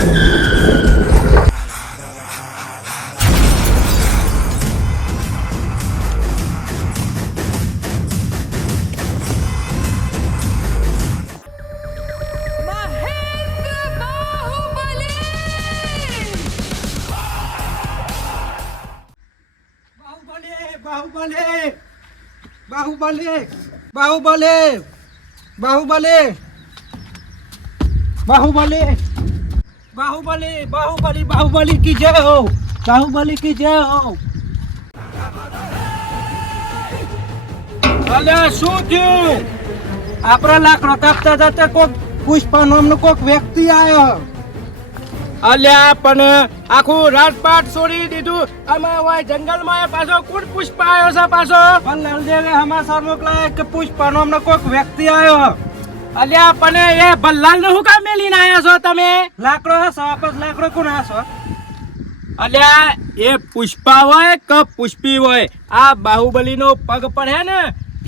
બાહુબલી બાહુબલી બાહુબલી બાહુબલી બાહુબલી બાહુબલી બાહુબલી બાહુબલી કી જય હો, બાહુબલી કી જય હો. અલ્યા શું થયું? આપણા લાકડો કાપતા જતા કોક પુષ્પા નામનો કોક વ્યક્તિ આવ્યો. અલ્યા પણ આખું રાજપાટ છોડી દીધું. અમે હોય જંગલમાં પાછો કોણ પુષ્પા આવ્યો છે પાછો? ભલ્લાલદેવે સમાચાર મોકલાય કે પુષ્પા નામનો કોક વ્યક્તિ આવ્યો. અલ્યા પણ એ ભલ્લાલ ને હું કામ મેલીને આવ્યા છો તમે? લાકડો હસો વાપસ લાકડો કોણ હસો? અલ્યા એ પુષ્પા હોય કે પુષ્પી હોય, આ બાહુબલી નો પગ પડે ને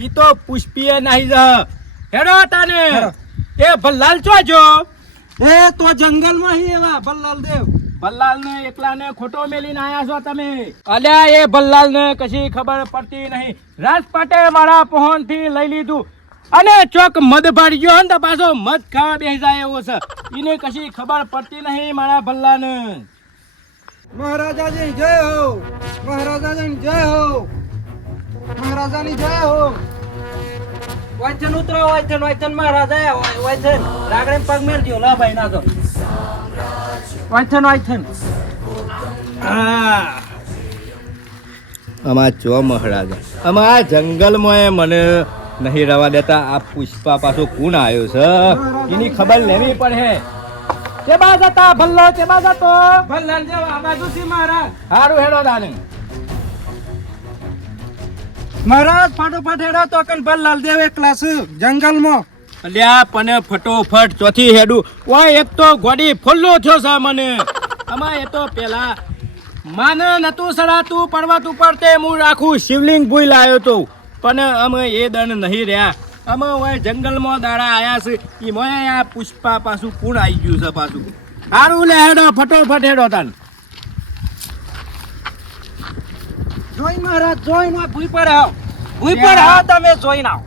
ઈ તો પુષ્પીએ નહીં જ. હેડો તાને એ ભલ્લાલ ચોજો. એ તો જંગલમાં હી એવા ભલ્લાલ દેવ. ભલ્લાલ ને એકલા ને ખોટો મેલીને આયા છો તમે. અલ્યા એ ભલ્લાલ ને કશી ખબર પડતી નહીં. રાજપાટે મારા પહોન થી લઈ લીધું અને ચોક મધ ભાડી ગયો ને તો પાછો મધ ખાવા બેસી જાય એવો છે. એને કશી ખબર પડતી નહીં મારા ભલ્લા ને. મહારાજાની જય હો, મહારાજાની જય હો, મહારાજાની જય હો. વાંચન ઉતરો, વાંચન વાંચન મહારાજા વાંચન રાગડે પગ મેળજો. લા ભાઈ ના તો વાંચન વાંચન. અમાર ચો મહારાજા, અમાર જંગલમાં મને નહીં રવા દેતા. આ પુષ્પા પાછો કોણ આવ્યો છે એની ખબર લેવી પડે. કે બા જતા ભલ્લો કે બા જતો ભલ્લાલ જેવા આ બાજુ થી મહારાજ. હારું હેડો દાને મહારાજ ફાટોફાટ હેડો તો કન ભલ્લાલ દેવ એકલા છે જંગલમાં. અલ્યા પણ ફટોફટ ચોથી હેડું. ઓય એક તો ગોડી ફોલ્લો થયો છે મને. અમાર એ તો પેલા માને નતું સડાતું પર્વત ઉપર તે હું રાખું શિવલિંગ ભૂઈ લાયો તો, પણ અમે એ દન નહીં રહ્યા. અમે ઓય જંગલમાં દાડા આયા છે એમાં આ પુષ્પા પાછું કોણ આવી ગયું છે પાછું. હારું લે હેડો ફટોફટ હેડો તાન. જોઈ મહારાજ જોઈને ભૂઈ પર આવ, ભૂઈ પર આવ તમે જોઈને આવ.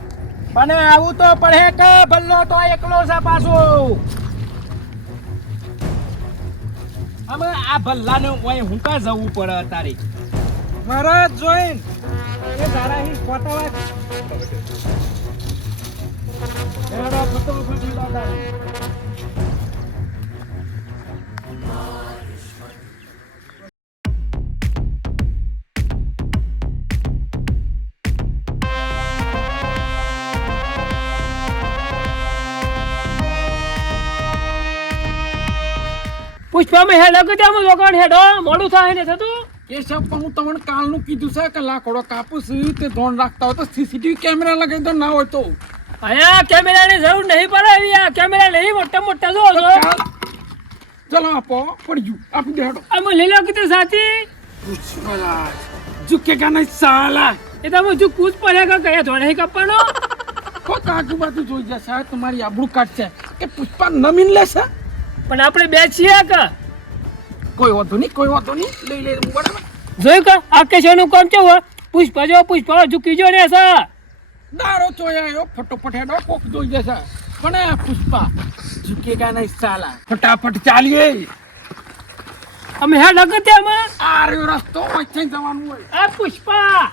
પણ આવું તો પડે કે ભલ્લો તો એકલો છે પાછો. અમે આ ભલ્લાને ઓય હું કા જવું પડે તારે? મહારાજ જોઈને એ તારા હી ફોટા વાત. હેડો ફટોફટ હેડો તારે. પુષ્પામાં હેડો કે ત્યાં લોકોને હેડો મોડું થાય ને થતું. એ સબ પણ હું તમને કાલનું કીધું છે કે લાકડો કાપું છું તે ધોન રાખતા હોય તો સીસીટીવી કેમેરા લગાવી દો. ના હોય તો અહીંયા કેમેરાની જરૂર નહીં પડે. એવી આ કેમેરા નહીં મોટા મોટા જો છો. ચલો આપો પડી ગયું આપી દે હેડો. અમે લઈ લો કીધું સાથી ઝુકેગા નહીં સાલા. એ તમે જો કૂદ પડે કે કયા ધોણે કાપવાનો. કોક આજુબાજુ જોઈ જશે તમારી આબરૂ કાઢશે કે પુષ્પા નમીન લેશે. પણ આપણે બે છીએ કે કોઈ વાંધો નહીં, કોઈ વાંધો નહીં. લઈ લે બરાબર. જોયું કે આ કેશોનું કામ કેવું પુષ્પા જો પુષ્પા ઝૂકી જો ને સા દારો ચોયાયો ફટોફટ હેડો કોક જોઈ જશે. પણ પુષ્પા ઝુકેગા નહીં સાલા. ફટાફટ ચાલીએ. અમે હેડ કે ત્યાં આ રહ્યો રસ્તો વચ્ચે જવાનું હોય. આ પુષ્પા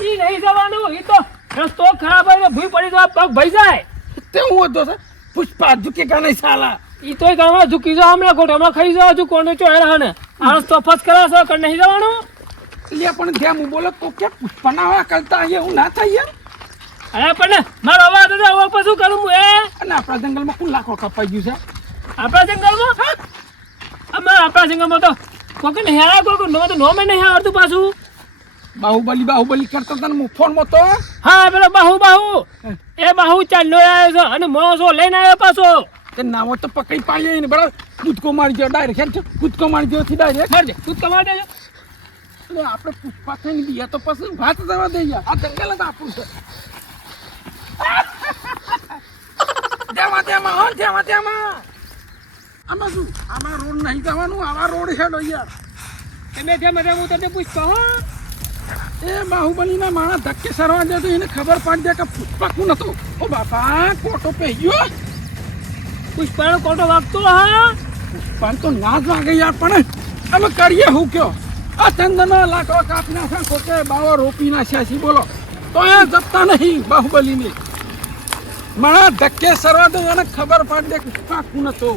ઈ નહીં જવાનું. ઈ તો રસ્તો ખરાબ હોય ને ભૂઈ પડી તો પગ ભઈ જાય. તે હું હતો સર પુષ્પા ઝુકેગા નહીં સાલા. ઈ તોય ગામમાં ઝૂકી જાવ હમણાં ગોઠ હમણાં ખાઈ જાવ છું કોને ચો હેરા ને આ રસ્તો ફસ કરાશો કે નહીં જવાનું. લે પણ ધ્યાન હું બોલો તો કે પુષ્પા ના હોય કરતા અહીંયા હું ના થાય. અરે પણ મારો અવાજ તો હવે પછી કરું હું એ. અને આપણા જંગલમાં કોણ લાખો કપાઈ ગયું છે? આપણા જંગલમાં અમે આપણા જંગલમાં તો કોક ને હેરા કોક નો તો નોમે નહીં આવડતું પાછું. બાહુબલી બાહુબલી કરતા હતા ને ફોનમાં તો. હા પેલો બાહુ એ બાહુ ચાલ્યો આવ્યો છે અને મોસો લઈને આવ્યો પાછો. તે નામો તો પકડી પાડીએ ને બરાબર. કૂદકો મારી ગયો ડાયરેક્ટ. કૂદકો મારી ગયો ડાયરેક્ટ મારજે કૂદકો મારી દેજો. એટલે આપણે પુષ્પા થઈને ગયા તો પછી વાત જવા દઈએ. આ જંગલ જ આપણું છે. તેમાં તેમાં હો તેમાં તેમાં આમાં શું આમાં રોડ નહીં જવાનું આવા રોડ હેડો યાર તમે જે મને હું તને પૂછતો હો એ બાહુબલીના માણસ ધક્કે સરવા દે તો એને ખબર પડી જાય કે પુષ્પા કોણ હતો ઓ બાપા કોટો પહેર્યો પુષ્પાનો કોટો વાગતો હા પણ તો ના જ વાગે યાર પણ હવે કરીએ હું કયો આ ચંદનો લાકડો કાપી નાખે કોકે બાવો રોપી નાખ્યા છે બોલો તો એ જપતા નહીં બાહુબલીને મારા ધક્કે સરવા દે એને ખબર પડી જાય કે પુષ્પા કોણ હતો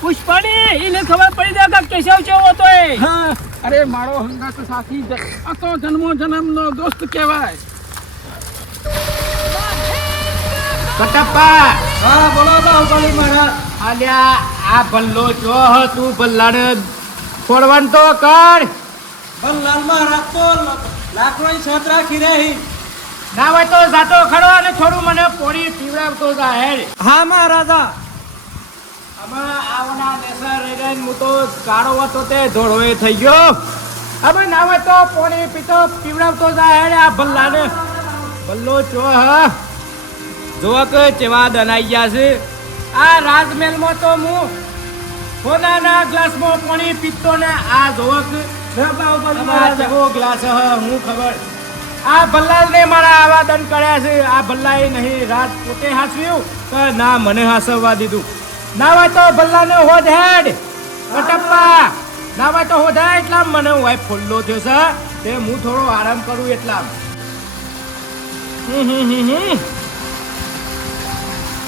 પુષ્પાની એને ખબર પડી જાય કે કેશવ કેવો હતો એ હા અરે મારો હંગાત સાથી આ તો જન્મો જન્મનો દોસ્ત કહેવાય કટપ્પા હા બોલો બાહુબલી મહારાજ આલ્યા આ ભલ્લો જો તું ભલ્લાને છોડવાનું તો કર બલ્લાલ મહારાજ તો લાકડાની છત રાખી રહી ના હોય તો જાતો ખડો અને થોડું મને પોણી પીવડાવતો જાહેર હા મહારાજા આમાં આવના નેસર રહીને હું તો કાળો હતો તે ધોળોએ થઈ ગયો હવે ના હોય તો પોણી પીતો પીવડાવતો જાહેર આ ભલ્લાને ભલ્લો જો હા જો કે ચેવા દનાઈ ગયા છે આ રાજમહેલમાં તો હું સોનાના ગ્લાસમાં પાણી પીતો ને આ જોવક કેવો ગ્લાસ હ હું ખબર આ ભલ્લાલને મારા આવા દંડ કર્યા છે આ ભલ્લાએ નહીં રાત પોતે હાસવ્યું કે ના મને હાસવવા દીધું ના હોય તો ભલ્લાને હોજ હેડ કટપ્પા ના હોય તો હોજ હેડ એટલા મને હોય ફોલ્લો થયો છે તે હું થોડો આરામ કરું એટલા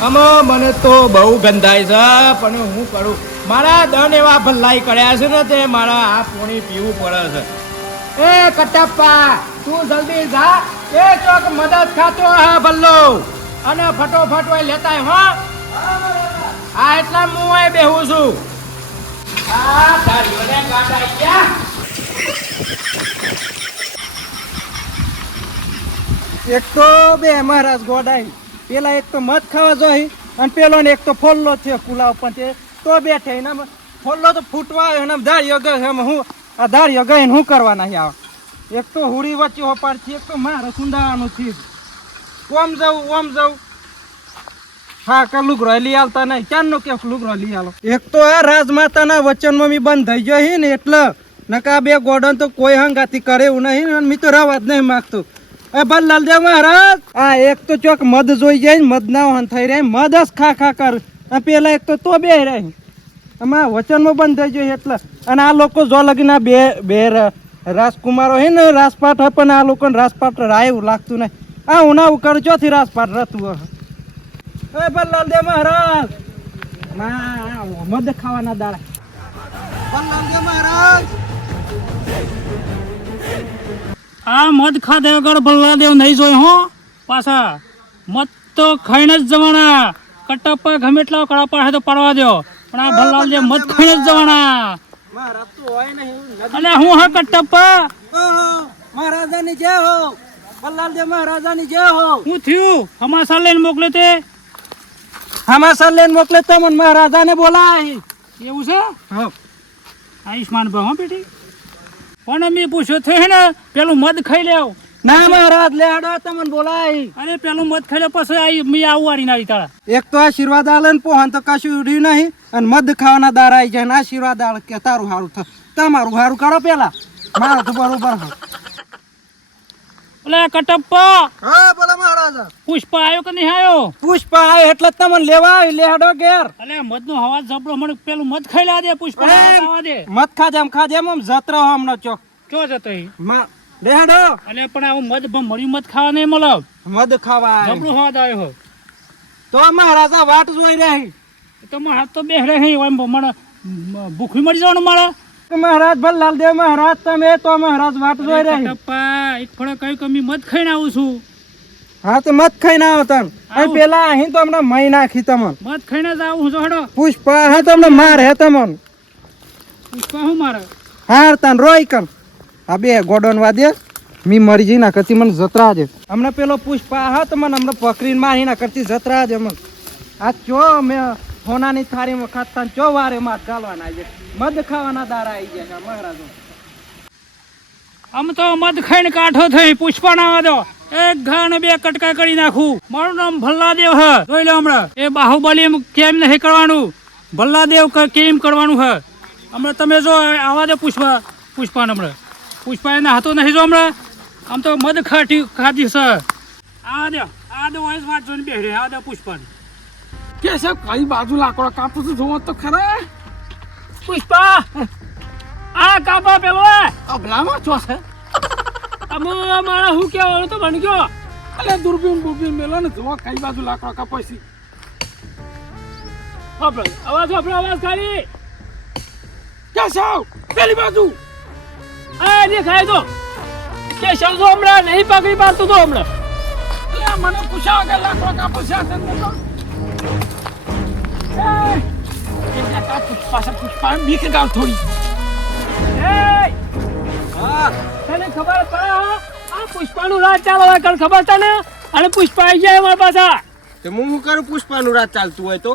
આમાં મને તો બહુ ગંધાય છે પણ હું કરું મારા દન એવા ભલ્લાઈ કર્યા છે ને તે મારા આ પોણી પીવું પડે છે એ કટપ્પા તું જલ્દી જા એ ચોક મદદ ખાતો હા ભલ્લો અને ફટોફટ હોય લેતા હો હા એટલા હું હોય બેહું છું આ તારીઓને કાઢાઈ ગયા એક તો બે મહારાજ ગોડાઈ પેલા એક તો મધ ખાવા જોઈ અને પેલો ને એક તો ફોલ્લો છે કુલા ઉપર તે તો બેઠે ને ફોલ્લો તો ફૂટવા આવ્યો ને ધારીઓ ગયો એમ હું આ ધારીઓ ગઈને શું કરવાના છે આવા એક તો હુડી વચ્ચે હોપાડ છે એક તો મારે સુંદાવાનું છે ઓમ જવું હા કે લુગરો લઈ આવતા નહીં ચાંદનો કે લુગરો લઈ આલો એક તો આ રાજમાતાના વચનમાં મી બંધ થઈ ગયો હી ને એટલે નકા બે ગોડન તો કોઈ હંગાતી કરે એવું નહીં ને મી તો રવા જ નહીં માગતું એ ભલ્લાલ દેવ મહારાજ આ એક તો ચોક મધ જોઈ જાય ને મધ ના વહન થઈ રહે મધ જ ખા કર આ પેલા એક તો બે રહી આમાં વચનમાં બંધ થઈ ગયો એટલે અને આ લોકો જો લગીના બે રાજકુમારો હે ને રાજપાટ હોય પણ આ લોકોને રાજપાટ રાય એવું લાગતું નહીં આ ઉનાવું કર ચોથી રાજપાટ રહેતું હશે એ ભલ્લાલ દેવ મહારાજ મધ ખાવાના દાડા ભલ્લાલ દેવ મહારાજ આ મધ ખાધે વગર ભલ્લાદેવ નહીં જોઈ હો પાછા મધ તો ખાઈને જ જવાના કટપ્પા ગમે એટલા કડા પાડે તો પાડવા દો પણ આ ભલ્લાદેવ મધ ખાઈને જ જવાના મહારાજ તો હોય નહીં અલે હું હા કટપ્પા મહારાજાની જય હો ભલ્લાલ દેવ મહારાજાની જય હો હું થયું હમાસા લઈને મોકલે તે હમાસર લઈને મોકલે તમને મહારાજાને બોલાય એવું છે હા આયુષ્માન ભાઈ હો બેટી પણ મેં પૂછ્યો થયું ને પેલું મધ ખાઈ લેવ ના મહારાજ લેડો તમને બોલાય અરે પેલું મધ ખાઈ લે પછી મેં આવું વારી નારી તારા એક તો આશીર્વાદ આલે ને પોહન તો કશું ઉડ્યું નહીં અને મધ ખાવાના દારા આવી જાય ને આશીર્વાદ આલે કે તારું સારું થાય તમારું સારું કરો પેલા મારું તો બરોબર ઓલે કટપ્પા હા બોલો મહારાજા પુષ્પા આવ્યો કે નહીં આવ્યો પુષ્પા આવે એટલે તમને લેવા આવી લેડો ઘેર અલે મધ નો હવા જબરો મને પેલું મધ ખાઈ લા દે પુષ્પા ખાવા દે મત ખાજે એમ જતરો હમણાં ચોક ચો જતો ઈ લેડો અલે પણ આવું મધ મળ્યું મધ ખાવા નહીં મળે મધ ખાવા આવે. જબરો હવા આવ્યો હો તો મહારાજા વાટ જોઈ રહી તો મારા હાથ તો બે રહી મને ભૂખી મરી જવાનું મારે મહારાજ ભલ્લાલ દેવ મહારાજ તમે તો મહારાજ વાટ જોઈ રહી કટપ્પા એક ફળે કહ્યું કે મેં મધ ખાઈને આવું છું હા તો મત ખાઈને આવો તન અહીં પેલા અહીં તો હમણાં મહી નાખી તમને મધ ખાઈને જ આવું છું હડો પુષ્પા હા તો હમણાં માર હે તમને પુષ્પા હું મારે હાર તન રોય કન આ બે ગોડન વાદે મી મરી જઈ ના કરતી મને જતરા છે હમણાં પેલો પુષ્પા હા તો મને હમણાં પકડીને મારી ના કરતી જતરા છે મને આ ચો મેં સોનાની થાળીમાં ખાતા ચો વારે માર ચાલવાના છે મધ ખાવાના દારા આવી ગયા છે મહારાજો આમ તો મધ ખાઈને કાઠો થઈ પુષ્પા ના દો એક ઘા ને બે કટકા કરી નાખું મારું નામ ભલ્લાદેવ હ જોઈ લો હમણાં એ બાહુબલી કેમ નહીં કરવાનું ભલ્લાદેવ કેમ કરવાનું છે હમણાં તમે જો આવા દે પુષ્પાને હમણાં પુષ્પા એના હાથો નહીં જો હમણાં આમ તો મધ ખાધી છે આ દે વાઇસ વાત જોઈને બેહી રહે આ દે પુષ્પાને કે સાહેબ કઈ બાજુ લાકડો કાપું છું જોવો તો ખરા પુષ્પા આ કાપા પેલો અબલામાં છો છે અમે મારા હું કહેવાનું તો બની ગયો અલે દૂરબીન મેલો ને જોવો કઈ બાજુ લાકડો કાપાય છે અવાજ ખાલી કે સાહેબ પેલી બાજુ આ દેખાય તો કે શબ્દો હમણાં નહીં પકડી પાડતું તો હમણાં અલે મને પૂછાવ કે લાકડો કાપો છે આ તને પુષ્પા બીક ગાવ થોડી તને ખબર પડે આ પુષ્પાનું રાજ ચાલુ હોય કારણ ખબર તને અને પુષ્પા આવી જાય અમારા પાછા તો હું શું કરું પુષ્પાનું રાત ચાલતું હોય તો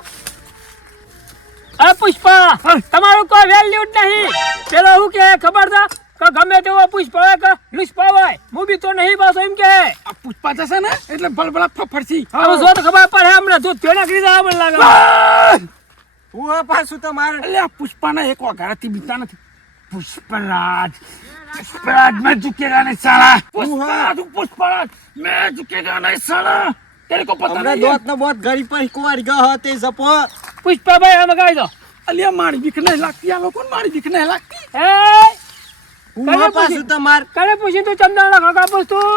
અરે પુષ્પા તમારું કોઈ વેલ્યુ જ નહીં પેલો શું કે ખબર છે કે ગમે તેવો પુષ્પા હોય કે લુષ્પા હોય હું બી તો નહીં પાછો એમ કે આ પુષ્પા જશે ને એટલે બળબળા ફફડશી હવે જો તો ખબર પડે હમણાં દૂધ પીવા નાખી દે મને લાગે હું આ પાછું તમારે એટલે આ પુષ્પાના એક વગાડથી બીતા નથી પુષ્પરાજ मैं झुकेगा नहीं साला पुष्पराज मैं झुकेगा नहीं साला तेरे को पता हमने नहीं दोस्त ने बहुत गरीब पर कुवारी गया होते जपो પુષ્પાભાઈ અમે ગાઈ દો अलिया मारी बीक नहीं लगती आ लोगों मारी बीक नहीं लगती એ હું આ પાછું તમારે કને પૂછી તું ચંદા ના કાપસ તું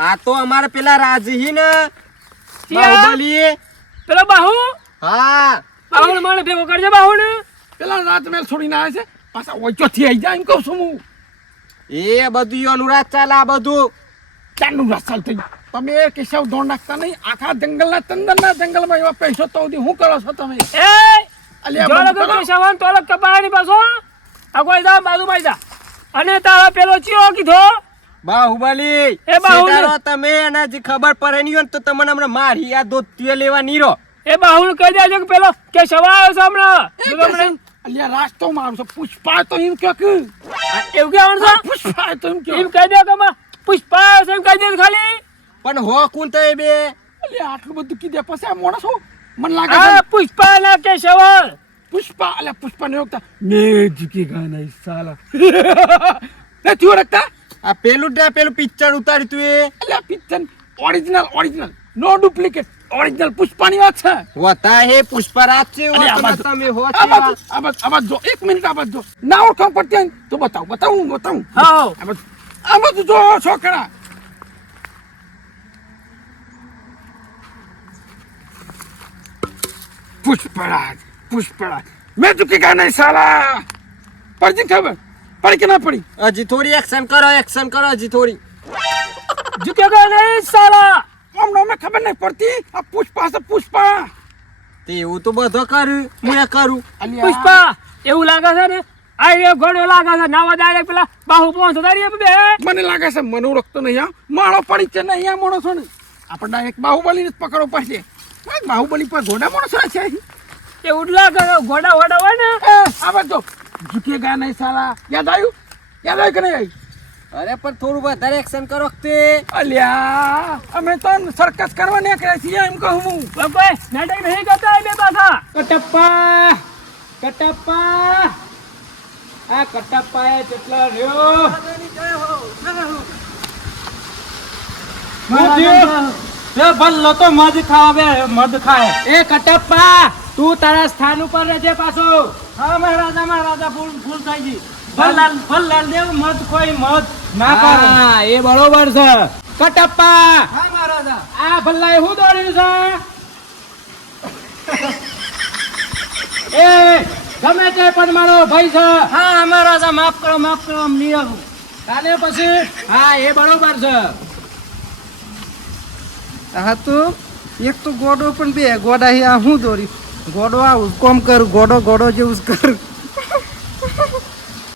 આ તો અમારે પેલા રાજી ને સિયા? બાહુબલી પેલો બાહુ હા બાહુ મને ભેગો કરજે બાહુ ને પેલા રાત મેલ છોડીને આવે છે પાછા ઓછો થી આવી જાય એમ કહું છું હું એ બધું અનુરાગ ચાલે આ બધું ચાલનું રસાલ થઈ તમે કેશવ દોડ નાખતા નહીં આખા જંગલના તંદનના જંગલમાં એવા પૈસો તો સુધી હું કરો છો તમે એ અલિયા જો બંધ લગો કરો. કે સવાન તોલક કપાળાની પાછો આ કોઈ જા બાજુમાં જા અને તારા પેલો ચિયો કીધો બાહુબલી એ બાહુબલી. સીધારો તમે એના જે ખબર પડે નહીં હોય ને તો તમને હમણાં મારી આ દો લેવા નીરો એ બાહુ કહી દેજો કે પેલો કે સવા આવ્યો છે હમણાં એ જો હમણાં. કેશવ, અલિયા રાસ્તો મારું છે પુષ્પા તો એમ કહો કે એવું કહેવાનું છે પુષ્પા તો એમ કહો એમ કહી દે કે પુષ્પા આવ્યો છે એમ કહી દે ખાલી પણ હો કોણ તો એ બે અલિયા આટલું બધું કીધે પછી આ માણસો મને લાગે આ છે પુષ્પા ના કે સવાલ પુષ્પા અલ્યા પુષ્પા ને ઓળખતા મેં ઝુકેગા નહીં સાલા નથી ઓળખતા આ પેલું પિક્ચર ઉતાર્યું તું એ અલ્યા પિક્ચર ઓરિજિનલ નો ડુપ્લિકેટ ઓરિજિનલ પુષ્પાની વાત છે વતા હે પુષ્પરાજ છે અલ્યા, આ વતા બાજુ. તમે હો આ બાજુ જો 1 મિનિટ આ બાજુ જો ના ઓળખાણ પડતી હોય ને તો બતાવું હા આ બાજુ જો છોકરા પુષ્પરાજ મેં ઝુકેગા નહીં સાલા પડી ખબર પડી કે ના પડી હજી થોડી એક્શન કરો હજી થોડી ઝુકેગા નહીં સાલા અમને ખબર નહીં પડતી આ પુષ્પા છે પુષ્પા તે એવું તો બધો કર્યું હું એ કરું અલ્યા, પુષ્પા એવું લાગે છે ને આ એ ઘોડો લાગે છે નાવા ડાયરેક્ટ પેલા બાહુ પહોંચો તારી બે મને લાગે છે મને ઓળખતો નહીં આ માળો પડી છે ને અહીંયા માણસો ને આપણે એક બાહુબલીને જ પકડવો પડશે બાહુબલી પર ઘોડા માણસો છે એવું જ લાગે છે ઘોડા વોડા હોય ને આ બાજુ ઝુકેગા નહીં સાલા યાદ આવ્યું કે નહીં આવ્યું અરે પણ થોડું વધારે એક્શન કરો તે અલ્યા અમે તો સર્કસ કરવા નીકળ્યા છીએ એમ કહું હું કોઈ નાટક નહીં કરતા એ બે પાછા કટપ્પા આ કટપ્પા એ કેટલો રહ્યો એ ભલ્લો તો મધ ખાવે મધ ખાય એ કટપ્પા તું તારા સ્થાન ઉપર રહેજે પાછો હા મહારાજા ફૂલ થઈ ગઈ ભલ્લાલ દેવ મધ કોઈ મધ ના કર હા એ બરોબર છે કટપ્પા હા મહારાજા આ ભલ્લાએ હું દોડ્યું છે એ ગમે તે પણ મારો ભાઈ છે હા મહારાજા માફ કરો નિયમ તાને પછી હા એ બરોબર છે હા તો એક તો ગોડો પણ બે ગોડા આ હું દોરી ગોડો આવું કોમ કરું ગોડો જેવું જ કરું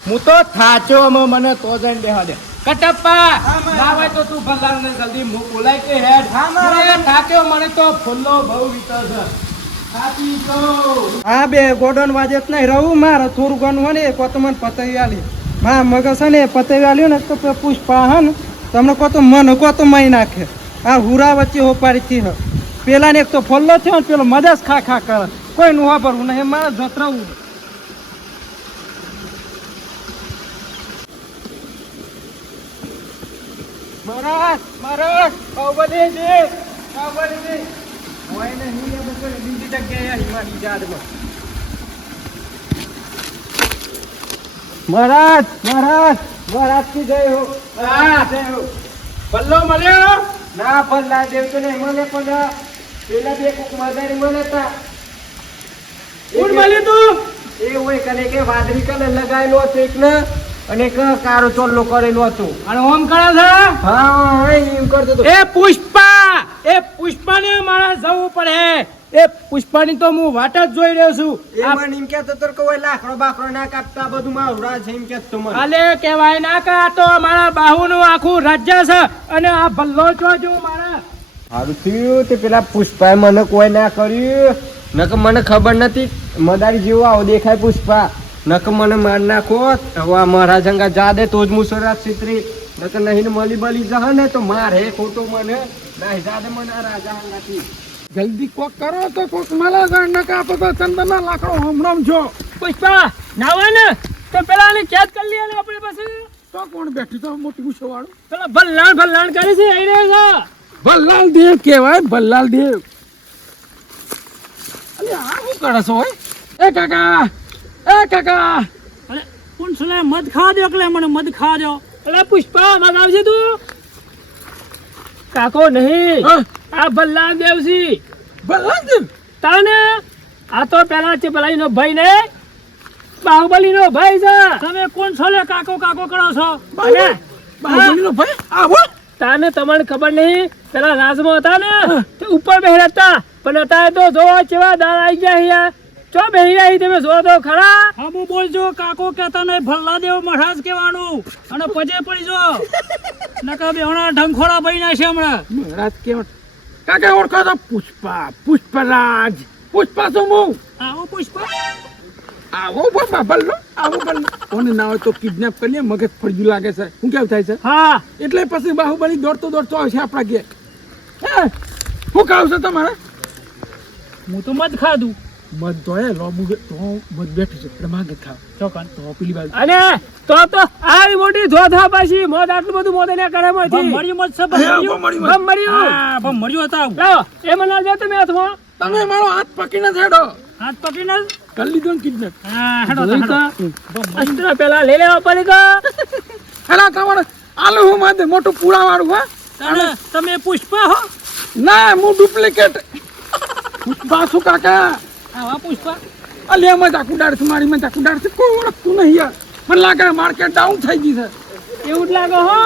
હું તો થાચો મને તો જઈને બેહવા દે કટપ્પા ના હોય તો તું ભલ્લાલ ને જલ્દી મું બોલાય કે હેડ મને થાક્યો મને તો ફૂલ્લો બહુ વિતર છે થાકી ગયો હા બે ગોડોન વાજે જ નહીં રહું મારે થોડું ઘણું હોય ને એ કોતો મને પતાવી આલી હા મગજ છે ને એ પતાવી આલ્યું ને તો પુષ્પા હે ને તમને કોતો મન કોતો મહી નાખે આ હુરા વચ્ચે હોપારી થી હ પેલા ને એક તો ફોલ્લો થયો ને પેલો મદસ ખા કરે કોઈ નું વાપરવું નહીં મારે જતરાવું. મહારાજ બાહુબલીજી હોય ને હું એ બપોરે બીજી જગ્યાએ હિમાની યાદમાં. મહારાજ કી જય હો. હા ભલ્લો મળ્યો ના ભલ્લા દેવ તો નહીં મને પણ પેલા બે કોક મદારી મને તા કોણ મળ્યું તું? એ હોય કરે કે વાદળી કલર લગાવેલો હતો એકને અને એક કારો ચોલ્લો કરેલો હતો. અને ઓમ કરે છે હા એમ કરતો હતો. એ પુષ્પાને મારે જવું પડે. એ પુષ્પાની તો હું વાટ જ જોઈ રહ્યો છું. એ મને એમ કહેતો હતો કે કોઈ લાકડો બાકડો ના કાપતા બધું મારું રાજ છે એમ કહેતો મને. આલે કહેવાય ના કે આ તો મારા બાહુનું આખું રાજ્ય છે અને આ ભલ્લો જો મારા સારું થયું તે પેલા પુષ્પાએ મને કોઈ ના કર્યું. નકર મને ખબર નથી મદારી જેવો આવો દેખાય પુષ્પા. નકર મને માર નાખો હવે આ મહારાજ અંગા જા દે તો જ હું સ્વરાજ છેતરી. નકર નહીં ને મળી બળી જશે ને તો માર હે ખોટું મને નહીં જા દે મને આ રાજા અંગાથી. જલ્દી કોક કરો તો કોક મળે છે ન કાપો તો ચંદનના લાકડો હમણાં જો. પુષ્પા નાવા ને તો પેલા ને કેદ કરી લે આપણે પાસે. તો કોણ બેઠું તો મોટી ગુસ્સો વાળું? પેલા ભલ્લાણ કરે છે આઈ રહ્યો છે. ભલ્લાલ દેવ કહેવાય ભલ્લાલ દેવ. અલે આ શું કરે છો હોય? એ કાકા અરે કોણ સુને મધ ખા દો એટલે મને મધ ખા દો. અરે પુષ્પા મગ આવજે તું. કાકો નહીં હા? આ ભલ્લાણ દેવસી ભલ્લાલ દેવ તાને આ તો પેલા ચપલાઈ નો ભાઈ ને બાહુબલી નો ભાઈ છે. તમે કોણ છો લે કાકો કરો છો? બાહુબલીનો ભાઈ આવો. તાને તમને ખબર નહીં પેલા રાજમાં હતા ને તે ઉપર બેહ્યા હતા પણ અત્યારે તો જોવા કેવા દાળ આવી ગયા અહીંયા. ચો બેહી રહ્યા તમે જો તો ખરા. હમું બોલજો કાકો કહેતા નહીં ભલ્લા દેવ મહારાજ કહેવાનું અને પજે પડી જો નકા બેહણા ઢંખોરા બની નાખશે હમણાં. મહારાજ કેવા કાકા ઓળખો તો પુષ્પરાજ પુષ્પા શું હું આવો પુષ્પા. આવો બાબા ભલ્લો આવો ભલ્લો કોને ના હોય તો કિડનેપ કરીને મગજ ફરજુ લાગે છે. શું કેવું થાય છે? હા એટલે પછી બાહુબલી દોડતો આવશે આપણા ઘેર. હે શું ખાવ છો તમારે? હું તો મધ ખાધું. મધ તો હે લોબુ તો મધ બેઠું છે એટલે માંગે ખાવ ચોકન તો પેલી બાજુ અને તો આવી મોટી ધોધા પાછી મોદ આટલું બધું મોદ ને કરે માંથી મર્યું મત છે મર્યું હતા. લાવો એ મને આલજો તમે હાથમાં. તમે મારો હાથ પકડીને છેડો. હાથ પકડીને કરી લીધો ને કિડનેપ. હા હેડો અસ્ત્ર પેલા લઈ લેવા પડી તો. હેલા તમારે આલુ હું માથે મોટું પૂળા વાળું હા. તમે પુષ્પા હો? ના હું ડુપ્લિકેટ પુષ્પા છું કાકા. હા પુષ્પા. અલે એમાં ચાકુ ડાળથી મારી માં ચાકુ ડાળથી કોઈ ઓળખતું નહીં યાર. મને લાગે માર્કેટ ડાઉન થઈ ગઈ છે. એવું જ લાગે હો.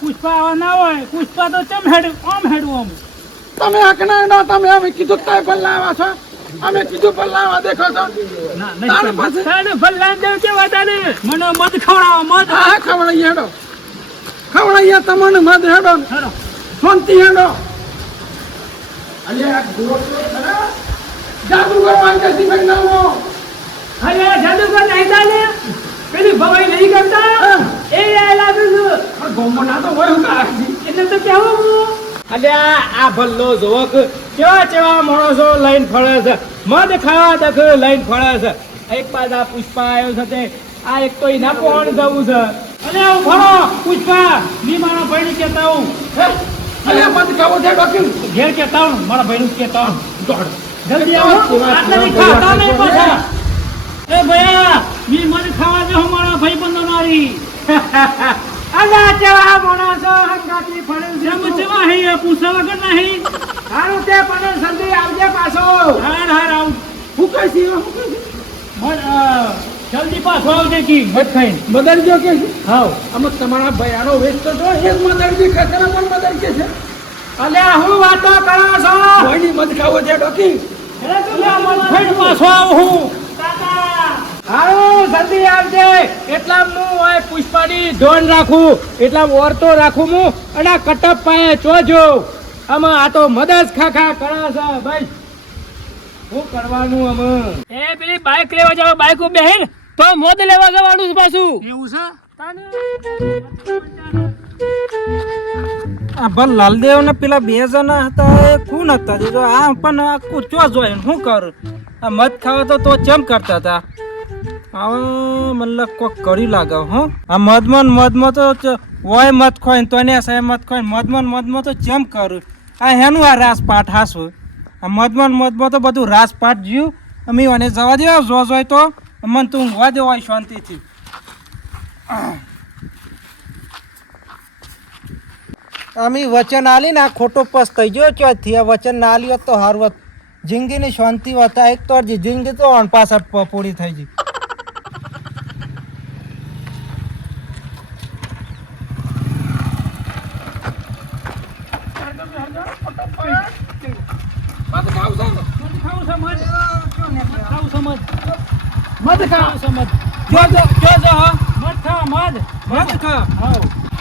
પુષ્પા આવા ના હોય. પુષ્પા તો ચમ હેડ આમ. તમે આકના ના તમે અમે કીધું કઈ ભલ્લા આવ્યા છો. અમે કીધું ભલ્લા આવ્યા દેખો છો. તારે પાસે તારે ભલ્લા દેવ કેવા તાને મને મધ ખવડાવો મધ. હા ખવડાઈ હેડો ખવડાઈ તમને મધ હેડો હેડો શાંતિ હેડો. અલે આ ગોળો ખરા જાદુગર વાંચી બનાવો. અરે જાદુગર નહીં તાને પેલી ભવાઈ નહીં કરતા એ લાગુ છું. પણ ગોમો ના તો હોય હું કાઢી. એટલે તો કેવું હું અલ્યા આ ભલ્લો જોવો કે કેવા માણસો લઈને ફરે છે. મધ ખાવા દખ લઈને ફરે છે. એક બાદ આ પુષ્પા આવ્યો છે તે આ એક તો એના કોણ જવું છે. અરે ઉભો પુષ્પા મી મારા ભાઈને કહેતા હું. અલે મત ખાવો છે ડોક્ટર. ઘેર કહેતા હું મારા ભાઈનું કહેતા હું. દોડ. જલ્દી આવો. આટલે બી ખાતા નહીં પાછા. એ ભયા મી મને ખાવા દે મારા ભાઈ બંધો મારી. અલ્યા કેવા માણસો હંગાતી ફરે છે. જેમ જેવા હે એ પૂછા વગર નહીં. હારું તે પણ સંધી આવજે પાછો. હાર આવું. ફૂકાય છે હું કહે છે. જલ્દી પાછો આવજે કી મત ખાઈને. મદરજો કે છે. હાવ આમ તમારા ભયાનો વેસ્ટ તો એક મદરજી ખતરા પણ મદર કે છે. અલ્યા હું વાતો કરો છો? કોઈની મત ખાવો છે ડોકી. ખાઈને પાછો આવું હું. હારું જલ્દી આવજે. એટલા હું આ પુષ્પાની ધોન રાખું એટલા ઓરતો રાખું હું અને આ કટપ પાયે ચોજો. આમાં આ તો મદદ ખાખા કરે છે ભાઈ. શું કરવાનું અમે? એ પેલી બાઇક લેવા જાવ બાઇક ઉપર બેહીને તો મોદ લેવા જવાનું છે પાછું. એવું છે આ ભલ્લાલ દેવ ને પેલા બે જણા હતા એ કોણ હતા? જો આ પણ આખું ચો જોઈ શું કરું આ મધ ખાવા તો ચેમ કરતા હતા હવે મતલબ કોક કરી લાગે હો આ મધમાં તો હોય મધ ખોય તો ને સાહેબ મધ ખોય મધમાં તો ચેમ કરું આ હેનું આ રાસપાટ હાસું આ મધમાં તો બધું રાસપાટ જ્યું અમે મને જવા દે જોય તો મને તું ઊંઘવા દે હોય શાંતિથી અમે વચન આલી ને આ ખોટો પસ થઈ ગયો ચોથી આ વચન ના આલી હોત તો હારવત જિંદગીની શાંતિ હતા એક તો જિંદગી તો પાછળ પૂરી થઈ ગઈ મધ ખા સમજ મધ ખા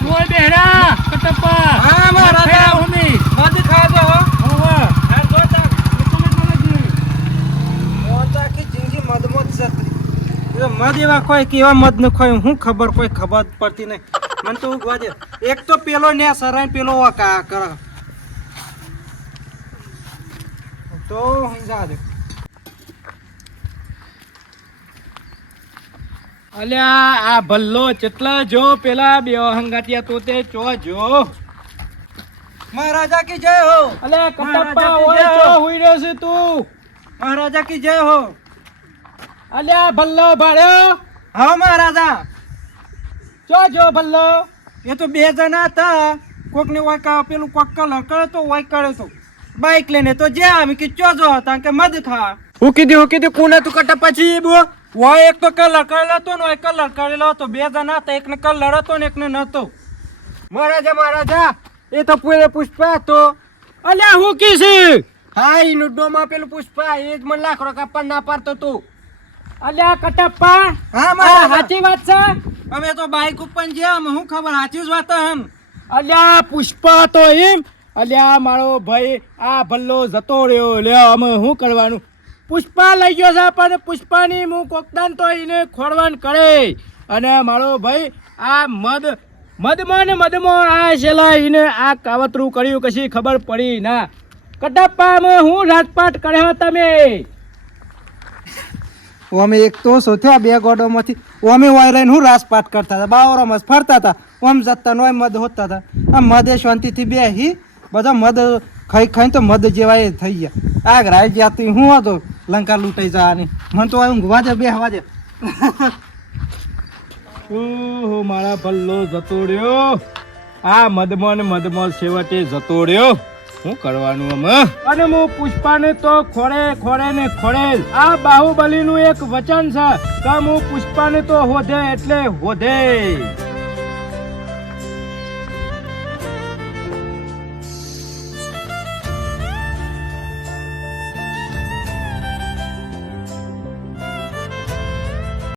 ઓય બેહરા કટપ્પા હા મહારાજા મધ ખાજો મધ એવા કોઈ કેવા મધ ન ખોય હું ખબર કોઈ ખબર પડતી નહીં મને તો ઉગવા દે એક તો પેલો ને સરાય પેલો કા કર તો સમજા દે અલ્યા આ ભલ્લો ચેટલા જો પેલા બે હંગાટિયા તો તે ચો જો મહારાજા કી જય હો અલ્યા કટપ્પા મહારાજા ઓય કી જય ચો હો. હુઈ રહ્યો છે તું મહારાજા કી જય હો અલ્યા ભલ્લો ભાડ્યો હા મહારાજા ચો જો ભલ્લો એ તો બે જણા હતા કોક ને વાય કા પેલું કોક કલર કરે તો વાય કરે તો બાઈક લઈને તો જે અમે કે ચો જો હતા કે મધ ખા હું કીધું કોને તું કટપ્પા છી બો વાય એક તો કલર કરેલો હતો ને એક કલર કરેલો હતો બે જણા હતા એકને કલર હતો ને એકને નતો મહારાજા એ તો પૂરે પુષ્પા હતો અલ્યા હું કી છે હા ઈ ડોમાં પેલું પુષ્પા એ જ મને લાકડો કાપવા ના પાડતો તું અલ્યા કટપ્પા હા આ મહારાજા સાચી વાત છે અમે તો બાઈક ઉપર ગયા અમે હું ખબર સાચી જ વાત હમ અલ્યા પુષ્પા તો એમ અલ્યા મારો ભાઈ આ ભલ્લો જતો રહ્યો લ્યો અમે શું કરવાનું પુષ્પા લઈ ગયો છે પણ પુષ્પાની હું કોકદાન તો એને ખોરવાન કરે અને મારો ભાઈ આ મધમાં આ છેલ્લા એને આ કાવતરું કર્યું કશી ખબર પડી ના કટપ્પામાં હું રાજપાટ કર્યો તમે અમે એક તો સોથ્યા બે ગોડોમાંથી અમે વાયરાઈને હું રાસપાટ કરતા હતા બાવરામાં ફરતા હતા ઓમ જતા નોય મધ હોતા હતા આ મધે શાંતિથી બેહી બધા મધ ખાઈને તો મધ જેવા એ થઈ ગયા આગ રાઈ જાતી હું હતો લંકા લૂંટાઈ જવાની મને તો ઊંઘવા દે બે હવા દે ઓહો મારા ભલ્લો જતો રહ્યો આ મધમાં છેવટે જતો રહ્યો શું કરવાનું અમે અને હું પુષ્પાને તો ખોડે આ બાહુબલીનું એક વચન છે કે હું પુષ્પાને તો હોધે એટલે હોધે